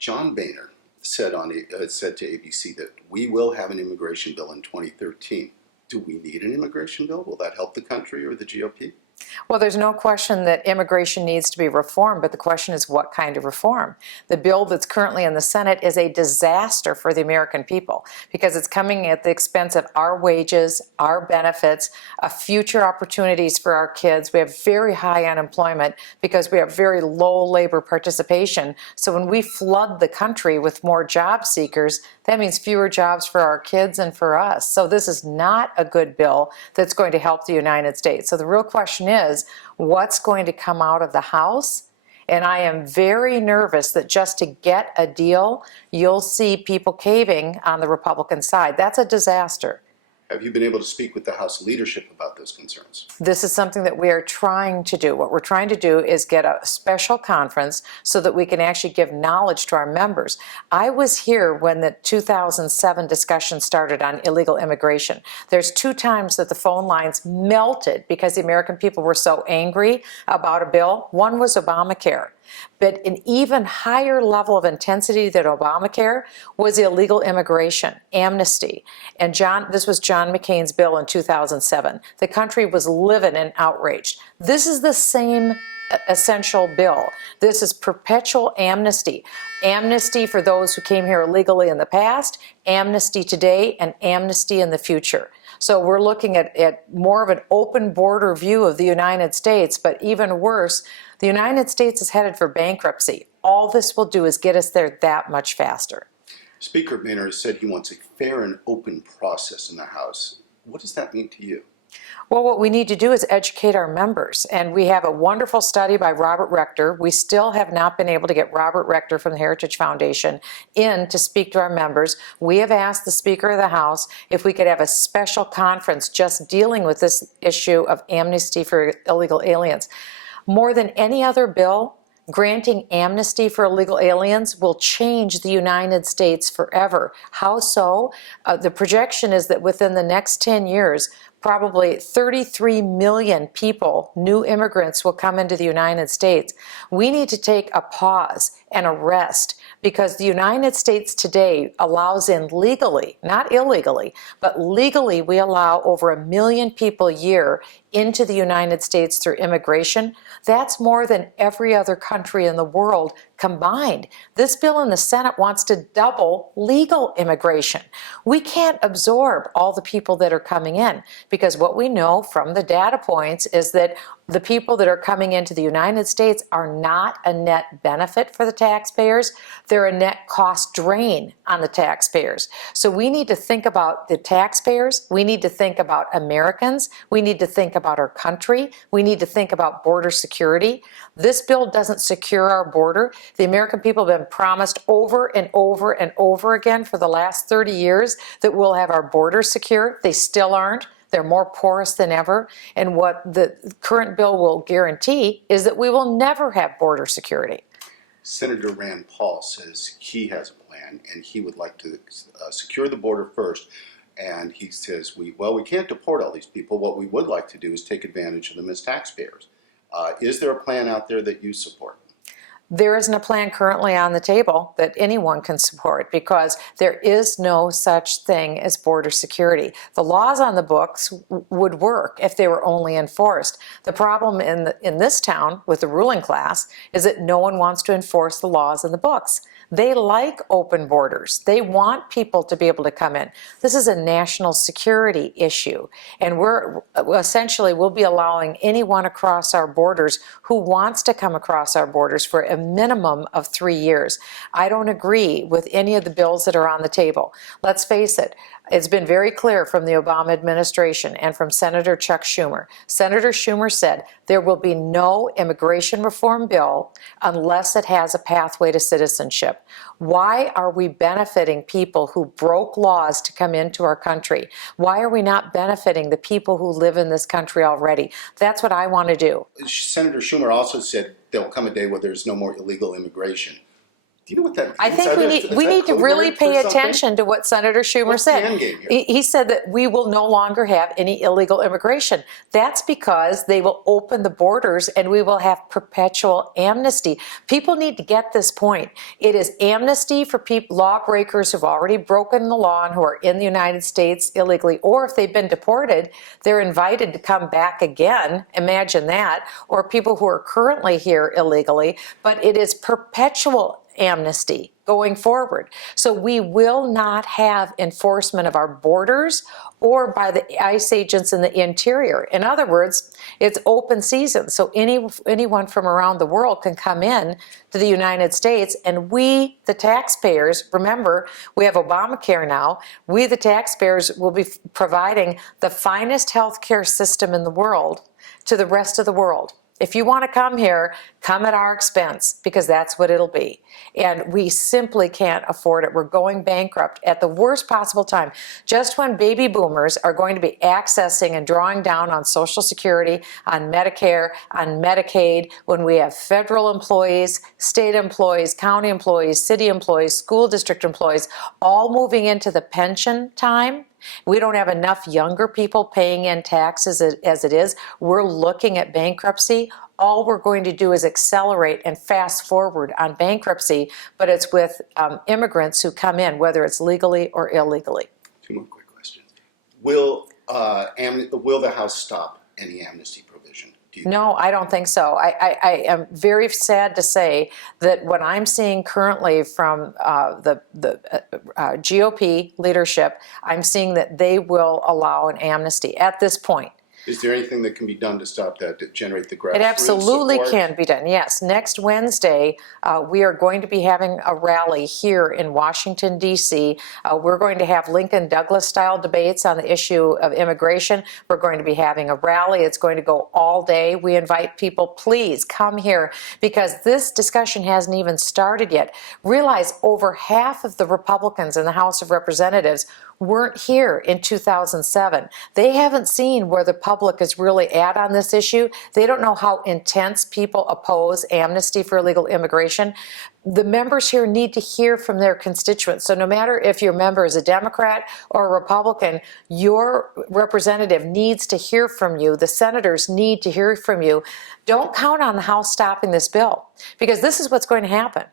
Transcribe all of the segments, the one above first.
John Boehner said to ABC that we will have an immigration bill in 2013. Do we need an immigration bill? Will that help the country or the GOP? Well, there's no question that immigration needs to be reformed, but the question is what kind of reform? The bill that's currently in the Senate is a disaster for the American people because it's coming at the expense of our wages, our benefits, future opportunities for our kids. We have very high unemployment because we have very low labor participation. So when we flood the country with more job seekers, that means fewer jobs for our kids and for us. So this is not a good bill that's going to help the United States. So the real question is, what's going to come out of the House? And I am very nervous that just to get a deal, you'll see people caving on the Republican side. That's a disaster. Have you been able to speak with the House leadership about those concerns? This is something that we are trying to do. What we're trying to do is get a special conference so that we can actually give knowledge to our members. I was here when the 2007 discussion started on illegal immigration. There's 2 times that the phone lines melted because the American people were so angry about a bill. One was Obamacare. But an even higher level of intensity than Obamacare was illegal immigration, Amnesty. And this was John McCain's bill in 2007. The country was livid and outraged. This is the same essential bill. This is perpetual amnesty. Amnesty for those who came here illegally in the past, amnesty today, and amnesty in the future. So we're looking at more of an open border view of the United States, but even worse, the United States is headed for bankruptcy. All this will do is get us there that much faster. Speaker Boehner has said he wants a fair and open process in the House. What does that mean to you? Well, what we need to do is educate our members. And we have a wonderful study by Robert Rector. We still have not been able to get Robert Rector from the Heritage Foundation in to speak to our members. We have asked the Speaker of the House if we could have a special conference just dealing with this issue of amnesty for illegal aliens. More than any other bill, granting amnesty for illegal aliens will change the United States forever. How so? The projection is that within the next 10 years, probably 33 million people, new immigrants, will come into the United States. We need to take a pause and a rest because the United States today allows in legally, not illegally, but legally we allow over 1 million people a year into the United States through immigration. That's more than every other country in the world combined. This bill in the Senate wants to double legal immigration. We can't absorb all the people that are coming in because what we know from the data points is that the people that are coming into the United States are not a net benefit for the taxpayers. They're a net cost drain on the taxpayers. So we need to think about the taxpayers. We need to think about Americans. We need to think about our country. We need to think about border security. This bill doesn't secure our border. The American people have been promised over and over and over again for the last 30 years that we'll have our borders secure. They still aren't. They're more porous than ever. And what the current bill will guarantee is that we will never have border security. Senator Rand Paul says he has a plan and he would like to secure the border first. And he says, we can't deport all these people. What we would like to do is take advantage of them as taxpayers. Is there a plan out there that you support? There isn't a plan currently on the table that anyone can support because there is no such thing as border security. The laws on the books would work if they were only enforced. The problem in this town with the ruling class is that no one wants to enforce the laws in the books. They like open borders. They want people to be able to come in. This is a national security issue. And we'll be allowing anyone across our borders who wants to come across our borders for a minimum of 3 years. I don't agree with any of the bills that are on the table. Let's face it. It's been very clear from the Obama administration and from Senator Chuck Schumer. Senator Schumer said there will be no immigration reform bill unless it has a pathway to citizenship. Why are we benefiting people who broke laws to come into our country? Why are we not benefiting the people who live in this country already? That's what I want to do. Senator Schumer also said there'll come a day where there's no more illegal immigration. Do you know what that means? I think we need to really pay attention to what Senator Schumer What's the said. end game here? He said that we will no longer have any illegal immigration. That's because they will open the borders and we will have perpetual amnesty. People need to get this point. It is amnesty for lawbreakers who've already broken the law and who are in the United States illegally, or if they've been deported, they're invited to come back again. Imagine that. Or people who are currently here illegally, but it is perpetual amnesty going forward. So we will not have enforcement of our borders or by the ICE agents in the interior. In other words, it's open season. So anyone from around the world can come in to the United States, and we, the taxpayers, remember, we have Obamacare now, we, the taxpayers, will be providing the finest healthcare system in the world to the rest of the world. If you want to come here, come at our expense, because that's what it'll be. And we simply can't afford it. We're going bankrupt at the worst possible time. Just when baby boomers are going to be accessing and drawing down on Social Security, on Medicare, on Medicaid, when we have federal employees, state employees, county employees, city employees, school district employees, all moving into the pension time. We don't have enough younger people paying in taxes as it is. We're looking at bankruptcy. All we're going to do is accelerate and fast forward on bankruptcy, but it's with immigrants who come in, whether it's legally or illegally. Two more quick questions. Will the House stop any amnesty provision? No, I don't think so. I am very sad to say that what I'm seeing currently from the GOP leadership, I'm seeing that they will allow an amnesty at this point. Is there anything that can be done to stop that, to generate the grassroots It absolutely support? can be done, yes. Next Wednesday, we are going to be having a rally here in Washington, D.C. We're going to have Lincoln Douglas-style debates on the issue of immigration. We're going to be having a rally. It's going to go all day. We invite people, please come here, because this discussion hasn't even started yet. Realize over half of the Republicans in the House of Representatives weren't here in 2007. They haven't seen where the public is really at on this issue. They don't know how intense people oppose amnesty for illegal immigration. The members here need to hear from their constituents. So no matter if your member is a Democrat or a Republican, your representative needs to hear from you. The senators need to hear from you. Don't count on the House stopping this bill, because this is what's going to happen.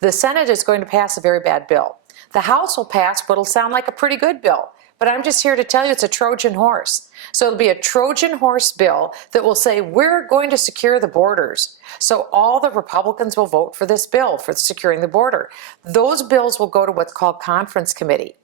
The Senate is going to pass a very bad bill. The House will pass what will sound like a pretty good bill. But I'm just here to tell you it's a Trojan horse. So it'll be a Trojan horse bill that will say we're going to secure the borders. So all the Republicans will vote for this bill for securing the border. Those bills will go to what's called conference committee.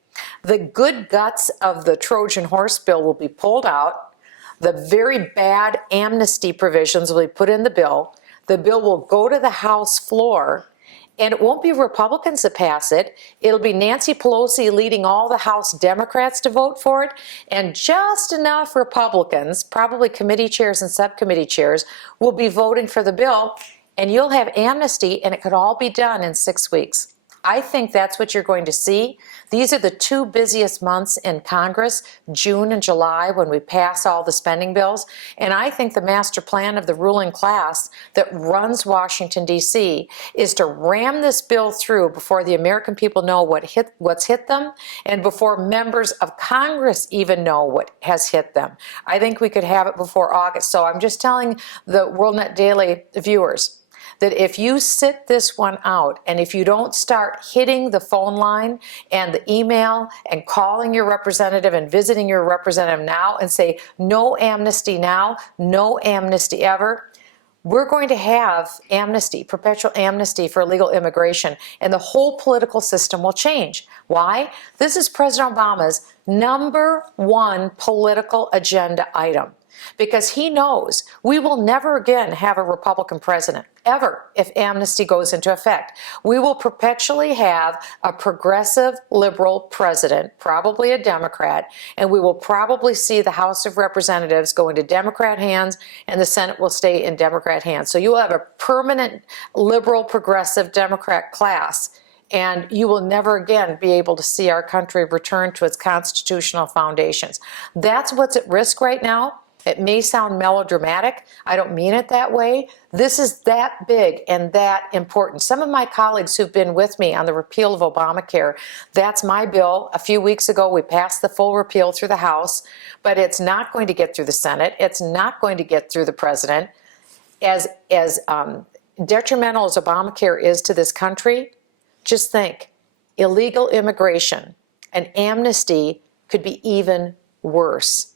The good guts of the Trojan horse bill will be pulled out. The very bad amnesty provisions will be put in the bill. The bill will go to the House floor. And it won't be Republicans that pass it. It'll be Nancy Pelosi leading all the House Democrats to vote for it. And just enough Republicans, probably committee chairs and subcommittee chairs, will be voting for the bill. And you'll have amnesty, and it could all be done in 6 weeks. I think that's what you're going to see. These are the two busiest months in Congress, June and July, when we pass all the spending bills. And I think the master plan of the ruling class that runs Washington, D.C. is to ram this bill through before the American people know what's hit them, and before members of Congress even know what has hit them. I think we could have it before August. So I'm just telling the WorldNet Daily viewers that if you sit this one out, and if you don't start hitting the phone line and the email and calling your representative and visiting your representative now and say, no amnesty now, no amnesty ever, we're going to have amnesty, perpetual amnesty for illegal immigration, and the whole political system will change. Why? This is President Obama's #1 political agenda item, because he knows we will never again have a Republican president, ever, if amnesty goes into effect. We will perpetually have a progressive liberal president, probably a Democrat, and we will probably see the House of Representatives go into Democrat hands and the Senate will stay in Democrat hands. So you will have a permanent liberal, progressive Democrat class, and you will never again be able to see our country return to its constitutional foundations. That's what's at risk right now. It may sound melodramatic. I don't mean it that way. This is that big and that important. Some of my colleagues who've been with me on the repeal of Obamacare, that's my bill. A few weeks ago, we passed the full repeal through the House, but it's not going to get through the Senate. It's not going to get through the President. As detrimental as Obamacare is to this country, just think, illegal immigration, an amnesty could be even worse,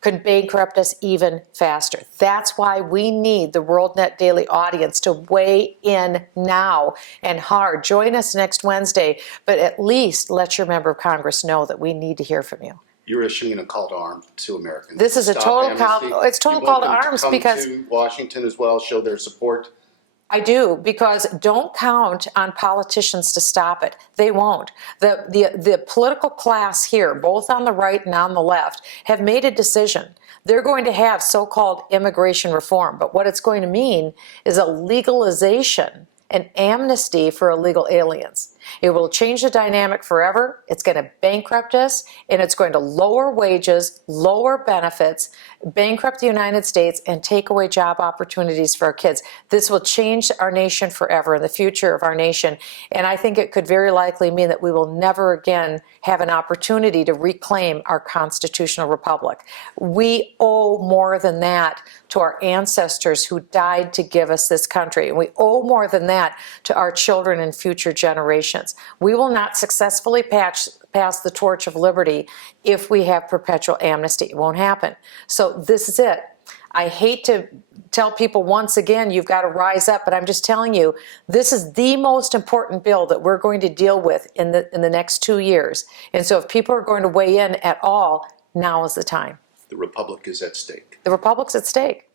could bankrupt us even faster. That's why we need the WorldNet Daily audience to weigh in now and hard. Join us next Wednesday, but at least let your member of Congress know that we need to hear from you. You're issuing a call to arms to Americans. This is a total Amnesty. call. It's total call to arms because to Washington as well, show their support. I do, because don't count on politicians to stop it. They won't. The political class here, both on the right and on the left, have made a decision. They're going to have so-called immigration reform, but what it's going to mean is a legalization, an amnesty for illegal aliens. It will change the dynamic forever. It's going to bankrupt us, and it's going to lower wages, lower benefits, bankrupt the United States, and take away job opportunities for our kids. This will change our nation forever and the future of our nation. And I think it could very likely mean that we will never again have an opportunity to reclaim our constitutional republic. We owe more than that to our ancestors who died to give us this country. And we owe more than that to our children and future generations. We will not successfully pass the torch of liberty if we have perpetual amnesty. It won't happen. So this is it. I hate to tell people once again, you've got to rise up, but I'm just telling you, this is the most important bill that we're going to deal with in the next 2 years. And so if people are going to weigh in at all, now is the time. The Republic is at stake. The Republic's at stake.